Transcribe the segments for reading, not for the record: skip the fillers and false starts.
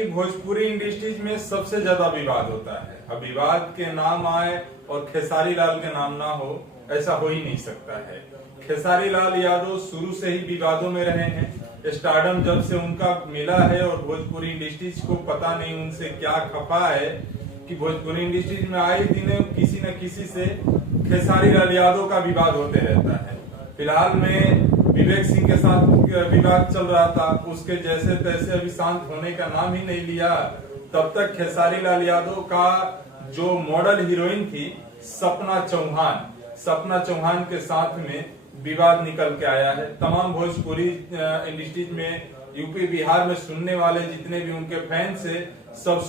कि भोजपुरी इंडस्ट्रीज में सबसे ज्यादा विवाद होता है। अब विवाद के नाम आए और खेसारी लाल के नाम ना हो, ऐसा हो ही नहीं सकता है। खेसारी लाल यादव शुरू से ही विवादों में रहे हैं। स्टारडम जब से उनका मिला है और भोजपुरी इंडस्ट्रीज को पता नहीं उनसे क्या खपा है कि भोजपुरी इंडस्ट्रीज में आए दिन किसी न किसी से खेसारी लाल यादव का विवाद होते रहता है। फिलहाल में विवेक सिंह के साथ विवाद चल रहा था, उसके जैसे तैसे अभी शांत होने का नाम ही नहीं लिया। तब तक खेसारी लाल यादव का जो मॉडल हीरोइन थी सपना चौहान के साथ में विवाद निकल के आया है। तमाम भोजपुरी इंडस्ट्रीज में, यूपी बिहार में सुनने वाले जितने भी उनके फैंस है, सब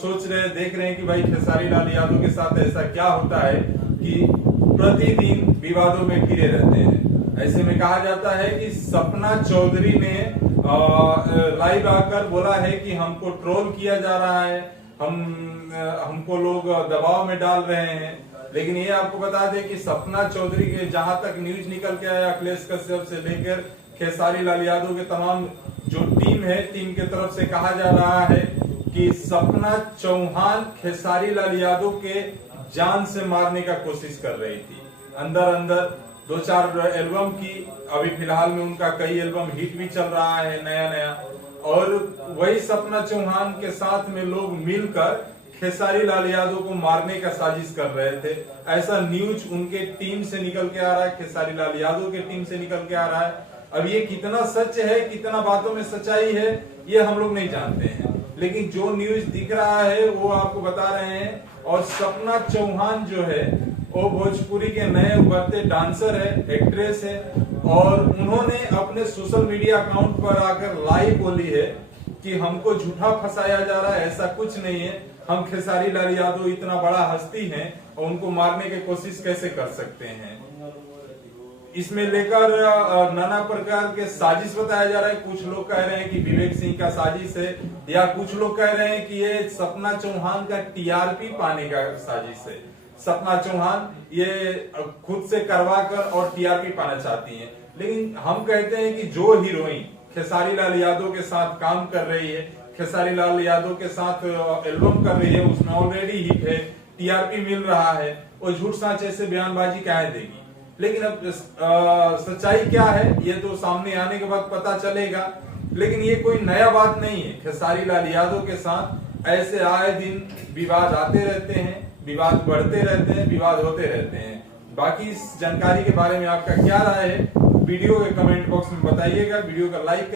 देख रहे हैं कि भाई खेसारी लाल यादव के साथ ऐसा क्या होता है कि प्रतिदिन विवादों में घिरे रहते हैं। ऐसे में कहा जाता है कि सपना चौधरी ने लाइव आकर बोला है कि हमको ट्रोल किया जा रहा है, हमको लोग दबाव में डाल रहे हैं। लेकिन ये आपको बता दें कि सपना चौधरी के जहां तक न्यूज निकल के आया, अखिलेश कश्यप से लेकर खेसारी लाल यादव के तमाम जो टीम है, टीम के तरफ से कहा जा रहा है कि सपना चौहान खेसारी लाल यादव के जान से मारने का कोशिश कर रही थी। अंदर 2-4 एल्बम की, अभी फिलहाल में उनका कई एल्बम हिट भी चल रहा है नया, और वही सपना चौहान के साथ में लोग मिलकर खेसारी लाल यादव को मारने का साजिश कर रहे थे। ऐसा न्यूज उनके टीम से निकल के आ रहा है, खेसारी लाल यादव के टीम से निकल के आ रहा है। अब ये कितना सच है, कितना बातों में सच्चाई है, ये हम लोग नहीं जानते हैं, लेकिन जो न्यूज दिख रहा है वो आपको बता रहे हैं। और सपना चौहान जो है वो भोजपुरी के नए उभरते डांसर है, एक्ट्रेस है, और उन्होंने अपने सोशल मीडिया अकाउंट पर आकर लाइव बोली है कि हमको झूठा फंसाया जा रहा है, ऐसा कुछ नहीं है। हम खेसारी लाल यादव इतना बड़ा हस्ती हैं और उनको मारने की कोशिश कैसे कर सकते हैं। इसमें लेकर नाना प्रकार के साजिश बताया जा रहा है। कुछ लोग कह रहे हैं कि विवेक सिंह का साजिश है, या कुछ लोग कह रहे हैं कि ये सपना चौहान का टीआरपी पाने का साजिश है। सपना चौहान ये खुद से करवा कर और टीआरपी पाना चाहती हैं। लेकिन हम कहते हैं कि जो हीरोइन खेसारी लाल यादव के साथ काम कर रही है, खेसारी लाल यादव के साथ एल्बम कर रही है, उसमें ऑलरेडी हिट है, टीआरपी मिल रहा है, और झूठ साच ऐसे बयानबाजी क्या देगी। लेकिन अब सच्चाई क्या है ये तो सामने आने के बाद पता चलेगा। लेकिन ये कोई नया बात नहीं है। खेसारी लाल यादव के साथ ऐसे आए दिन विवाद आते रहते हैं, विवाद बढ़ते रहते हैं, विवाद होते रहते हैं। बाकी इस जानकारी के बारे में आपका क्या राय है, वीडियो के कमेंट बॉक्स में बताइएगा। वीडियो का लाइक